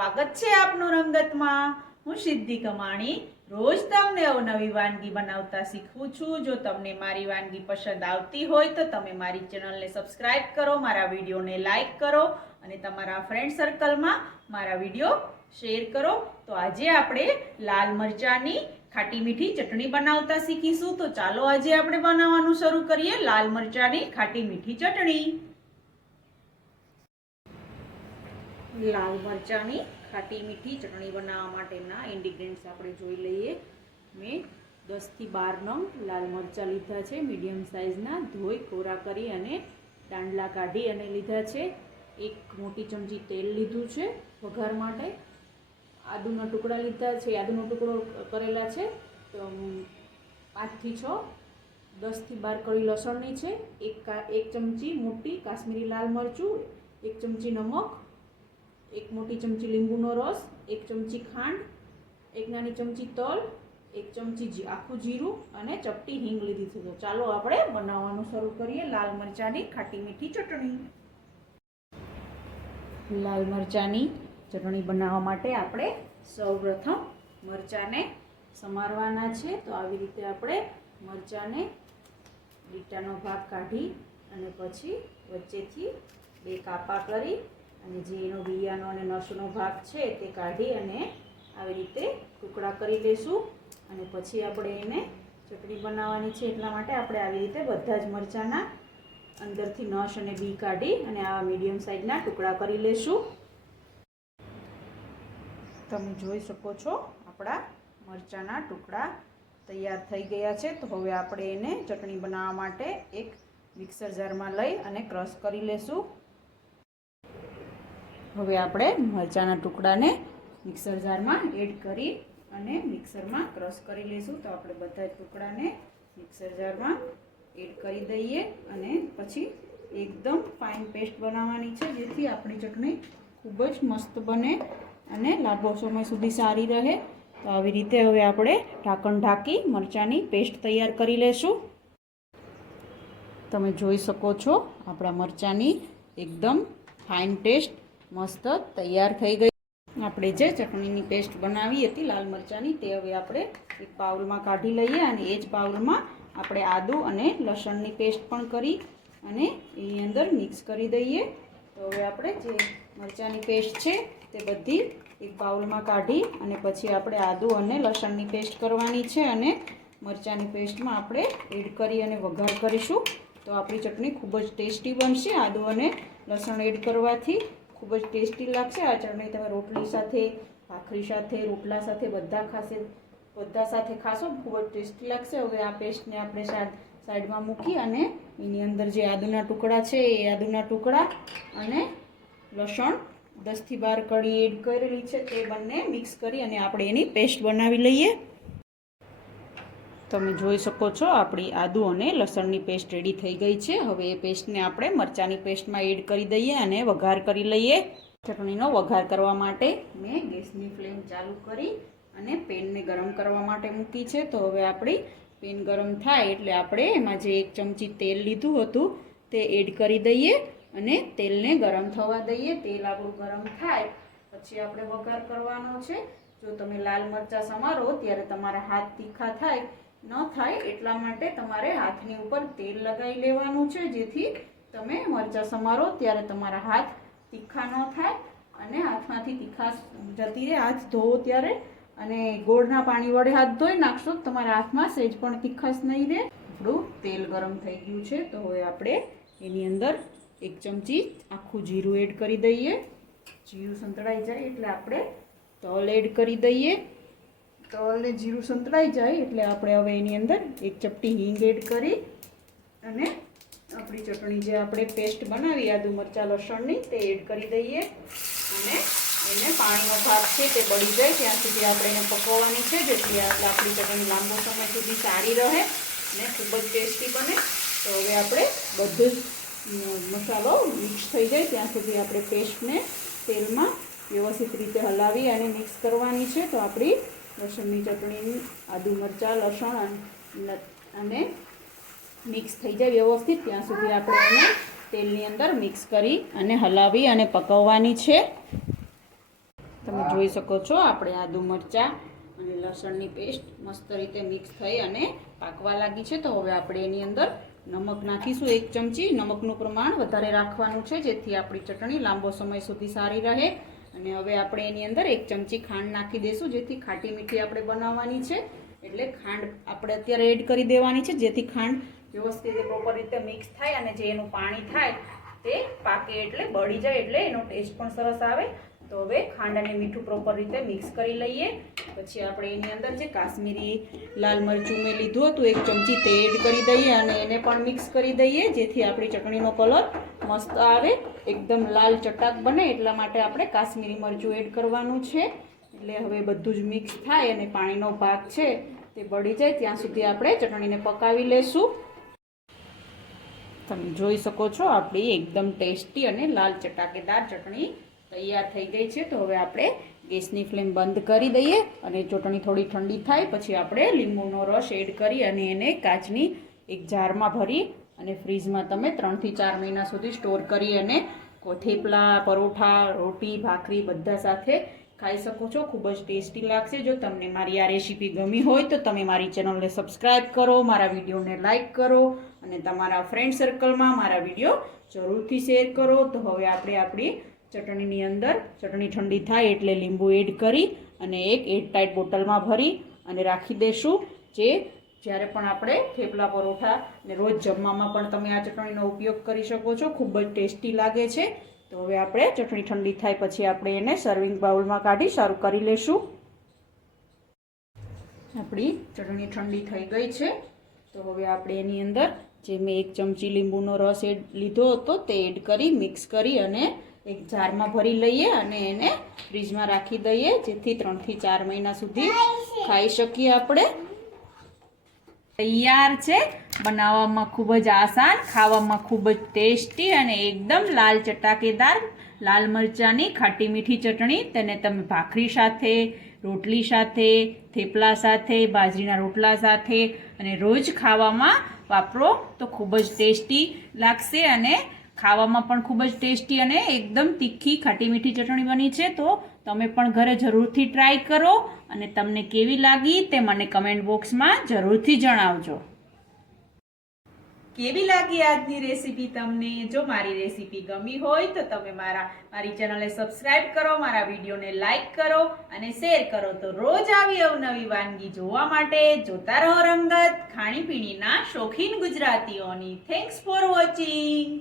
સ્વાગત છે આપનું રંગતમાં। હું સિદ્ધિ કમાણી રોજ તમને અવનવી વાનગી બનાવતા શીખવું છું। જો તમને મારી વાનગી પસંદ આવતી હોય તો તમે મારી ચેનલને સબસ્ક્રાઇબ કરો, મારા વિડીયોને લાઈક કરો અને તમારા ફ્રેન્ડ સર્કલમાં મારા વિડીયો શેર કરો। તો આજે આપણે લાલ મરચાની ખાટી મીઠી ચટણી બનાવતા શીખીશું। તો ચાલો આજે આપણે બનાવવાનું શરૂ કરીએ લાલ મરચાની ખાટી મીઠી ચટણી। લાલ મરચાની ખાટી મીઠી ચટણી બનાવવા માટેના ઇન્ગ્રેડિયન્ટ્સ આપણે જોઈ લઈએ। મેં 10 થી 12 નંગ લાલ મરચાં લીધા છે, મીડિયમ સાઇઝના, ધોઈ કોરા કરી અને દાંડલા કાઢી અને લીધા છે। 1 મોટી ચમચી તેલ લીધું છે વઘાર માટે। આદુના ટુકડા લીધા છે, આદુનો ટુકડો કરેલા છે તો 5 થી 6, 10 થી 12 કળી લસણની છે, 1 ચમચી મોટી કાશ્મીરી લાલ મરચું, 1 ચમચી નમક, 1 મોટી ચમચી લીંબુનો રસ, 1 ચમચી ખાંડ, 1 નાની ચમચી તલ, 1 ચમચી આખું જીરું અને ચપટી હિંગ લીધી છે। તો ચાલો આપણે બનાવવાનું શરૂ કરીએ લાલ મરચાની ખાટી મીઠી ચટણી। લાલ મરચાની ચટણી બનાવવા માટે આપણે સૌપ્રથમ મરચાને સમારવાના છે। તો આવી રીતે આપણે મરચાને લીટાનો ભાગ કાઢી અને પછી વચ્ચેથી 2 કાપા કરી અને જે એનો બિયાનો અને નસનો ભાગ છે તે કાઢી અને આવી રીતે ટુકડા કરી લેશું। અને પછી આપણે એને ચટણી બનાવવાની છે એટલા માટે આપણે આવી રીતે બધા જ મરચાંના અંદરથી નસ અને બી કાઢી અને આવા મીડિયમ સાઇઝના ટુકડા કરી લેશું। તમે જોઈ શકો છો આપણા મરચાંના ટુકડા તૈયાર થઈ ગયા છે। તો હવે આપણે એને ચટણી બનાવવા માટે એક મિક્સર જારમાં લઈ અને ક્રશ કરી લેશું। હવે આપણે મરચાંના ટુકડાને મિક્સર જારમાં એડ કરી અને મિક્સરમાં ક્રશ કરી લઈશું। તો આપણે બધા જ ટુકડાને મિક્સર જારમાં એડ કરી દઈએ અને પછી એકદમ ફાઇન પેસ્ટ બનાવવાની છે જેથી આપણી ચટણી ખૂબ જ મસ્ત બને અને લાંબો સમય સુધી સારી રહે। તો આવી રીતે હવે આપણે ઢાંકણ ઢાંકી મરચાંની પેસ્ટ તૈયાર કરી લેશું। તમે જોઈ શકો છો આપણા મરચાંની એકદમ ફાઇન પેસ્ટ મસ્ત તૈયાર થઈ ગઈ। આપણે જે ચટણીની પેસ્ટ બનાવી હતી લાલ મરચાંની તે હવે આપણે એક બાઉલમાં કાઢી લઈએ અને એ જ બાઉલમાં આપણે આદુ અને લસણની પેસ્ટ પણ કરી અને એની અંદર મિક્સ કરી દઈએ। તો હવે આપણે જે મરચાંની પેસ્ટ છે તે બધી એક બાઉલમાં કાઢી અને પછી આપણે આદુ અને લસણની પેસ્ટ કરવાની છે અને મરચાંની પેસ્ટમાં આપણે એડ કરી અને વઘાર કરીશું। તો આપણી ચટણી ખૂબ જ ટેસ્ટી બનશે। આદુ અને લસણ એડ કરવાથી ખૂબ જ ટેસ્ટી લાગશે। આ ચટણી તમે રોટલી સાથે, ભાખરી સાથે, રોટલા સાથે બધા સાથે ખાશો, ખૂબ જ ટેસ્ટી લાગશે। હવે આ પેસ્ટને આપણે સાઈડમાં મૂકી અને એની અંદર જે આદુના ટુકડા છે એ આદુના ટુકડા અને લસણ 10 થી 12 કળી એડ કરેલી છે તે બંને મિક્સ કરી અને આપણે એની પેસ્ટ બનાવી લઈએ। તમે જોઈ શકો છો આપણી આદુ અને લસણની પેસ્ટ રેડી થઈ ગઈ છે। હવે એ પેસ્ટને આપણે મરચાંની પેસ્ટમાં એડ કરી દઈએ અને વઘાર કરી લઈએ। ચટણીનો વઘાર કરવા માટે મેં ગેસની ફ્લેમ ચાલુ કરી અને પેનને ગરમ કરવા માટે મૂકી છે। તો હવે આપણી પેન ગરમ થાય એટલે આપણે એમાં જે 1 ચમચી તેલ લીધું હતું તે એડ કરી દઈએ અને તેલને ગરમ થવા દઈએ। તેલ આપણું ગરમ થાય પછી આપણે વઘાર કરવાનો છે। જો તમે લાલ મરચાં સમારો ત્યારે તમારા હાથ તીખા ન થાય એટલા માટે તમારે હાથની ઉપર તેલ લગાવી લેવાનું છે જેથી તમે મરચાં સમારો ત્યારે તમારા હાથ તીખા ન થાય અને હાથમાંથી તીખાશ જતી રહે। હાથ ધોવો ત્યારે અને ગોળના પાણી વડે હાથ ધોઈ નાખશો તો તમારા હાથમાં સહેજ પણ તીખાશ નહીં રહે। આપણું તેલ ગરમ થઈ ગયું છે તો હવે આપણે એની અંદર 1 ચમચી આખું જીરું એડ કરી દઈએ। જીરું સંતળાઈ જાય એટલે આપણે તલ એડ કરી દઈએ। તલ ને જીરું સંતળાઈ જાય એટલે આપણે હવે એની અંદર 1 ચપટી હિંગ એડ કરી અને આપણી ચટણી જે આપણે પેસ્ટ બનાવી આદુ મરચાં લસણની તે એડ કરી દઈએ અને એને પાણીનો ભાગ છે તે બળી જાય ત્યાં સુધી આપણે એને પકવવાની છે જેથી આપણી ચટણી લાંબો સમય સુધી સારી રહે અને ખૂબ જ ટેસ્ટી બને। તો હવે આપણે બધો જ મસાલો મિક્સ થઈ જાય ત્યાં સુધી આપણે પેસ્ટને તેલમાં વ્યવસ્થિત રીતે હલાવી અને મિક્સ કરવાની છે। તો આપણી લસણની ચટણી આદુ મરચાં લસણ અને મિક્સ થઈ જાય વ્યવસ્થિત ત્યાં સુધી આપણે એને તેલની અંદર મિક્સ કરી અને હલાવી અને પકવવાની છે। તમે જોઈ શકો છો આપણે આદુ મરચાં અને લસણની પેસ્ટ મસ્ત રીતે મિક્સ થઈ અને પાકવા લાગી છે. તો હવે આપણે એની અંદર નમક નાખીશું. 1 ચમચી નમકનું પ્રમાણ વધારે રાખવાનું છે જેથી આપણી ચટણી લાંબો સમય સુધી સારી રહે. અને હવે આપણે એની અંદર 1 ચમચી ખાંડ નાખી દઈશું જેથી ખાટી મીઠી આપણે બનાવવાની છે. એટલે ખાંડ આપણે અત્યારે એડ કરી દેવાની છે જેથી ખાંડ વ્યવસ્થિત પ્રોપર રીતે મિક્સ થાય અને જે એનું પાણી થાય તે પાકે એટલે બળી જાય એટલે એનો ટેસ્ટ પણ સરસ આવે. તો હવે ખાંડ અને મીઠું પ્રોપર રીતે મિક્સ કરી લઈએ. પછી આપણે એની અંદર જે કાશ્મીરી લાલ મરચું મેં લીધું હતું 1 ચમચી તે એડ કરી દઈએ અને એને પણ મિક્સ કરી દઈએ જેથી આપણી ચટણીનો કલર મસ્ત આવે, એકદમ લાલ ચટાક બને. એટલા માટે આપણે કાશ્મીરી મરચું એડ કરવાનું છે. એટલે હવે બધું જ મિક્સ થાય અને પાણીનો ભાગ છે તે બળી જાય ત્યાં સુધી આપણે ચટણીને પકાવી લેશું. તમે જોઈ શકો છો આપણી એકદમ ટેસ્ટી અને લાલ ચટાકેદાર ચટણી તૈયાર થઈ ગઈ છે. તો હવે આપણે ગેસની ફ્લેમ બંધ કરી દઈએ અને ચટણી થોડી ઠંડી થાય પછી આપણે લીંબુનો રસ એડ કરી અને એને કાચની એક જારમાં ભરી અને ફ્રીજમાં તમે 3 થી 4 મહિના સુધી સ્ટોર કરી અને થેપલા, પરોઠા, રોટી, ભાખરી બધા સાથે ખાઈ શકો છો. ખૂબ જ ટેસ્ટી લાગશે. જો તમને મારી આ રેસીપી ગમી હોય તો તમે મારી ચેનલને સબસ્ક્રાઈબ કરો, મારા વિડીયોને લાઈક કરો અને તમારા ફ્રેન્ડ સર્કલમાં મારા વિડીયો જરૂરથી શેર કરો. તો હવે આપણે આપણી ચટણીની અંદર ચટણી ઠંડી થાય એટલે લીંબુ એડ કરી અને એક એરટાઇટ બોટલમાં ભરી અને રાખી દઈશું. જ્યારે પણ આપણે થેપલા, પરોઠા ને રોજ જમવામાં પણ તમે આ ચટણીનો ઉપયોગ કરી શકો છો. ખૂબ જ ટેસ્ટી લાગે છે. તો હવે આપણે ચટણી ઠંડી થાય પછી આપણે એને સર્વિંગ બાઉલમાં કાઢી સારું કરી લેશું. આપણી ચટણી ઠંડી થઈ ગઈ છે. તો હવે આપણે એની અંદર જે મેં 1 ચમચી લીંબુનો રસ લીધો હતો તે એડ કરી મિક્સ કરી અને એક જારમાં ભરી લઈએ અને એને ફ્રીજમાં રાખી દઈએ જેથી 3 થી 4 મહિના સુધી ખાઈ શકીએ આપણે. તૈયાર છે. બનાવવામાં ખૂબ જ આસાન, ખાવામાં ખૂબ જ ટેસ્ટી અને એકદમ લાલ ચટાકેદાર લાલ મરચાંની ખાટી મીઠી ચટણી. તેને તમે ભાખરી સાથે, રોટલી સાથે, થેપલા સાથે, બાજરીના રોટલા સાથે અને રોજ ખાવામાં વાપરો તો ખૂબ જ ટેસ્ટી લાગશે અને ખાવામાં પણ ખૂબ જ ટેસ્ટી અને એકદમ તીખી ખાટી મીઠી ચટણી બની છે. તો તમે પણ ઘરે જરૂરથી ટ્રાય કરો અને તમને કેવી લાગી તે મને કમેન્ટ બોક્સમાં જરૂરથી જણાવજો. કેવી લાગી આજની રેસીપી તમને? જો મારી રેસીપી ગમી હોય તો તમે મારી ચેનલને સબસ્ક્રાઇબ કરો, મારા વિડીયોને લાઈક કરો અને શેર કરો. તો રોજ આવી અવનવી વાનગી જોવા માટે જોતા રહો રંગત, ખાણીપીણીના શોખીન ગુજરાતીઓની. Thanks for watching.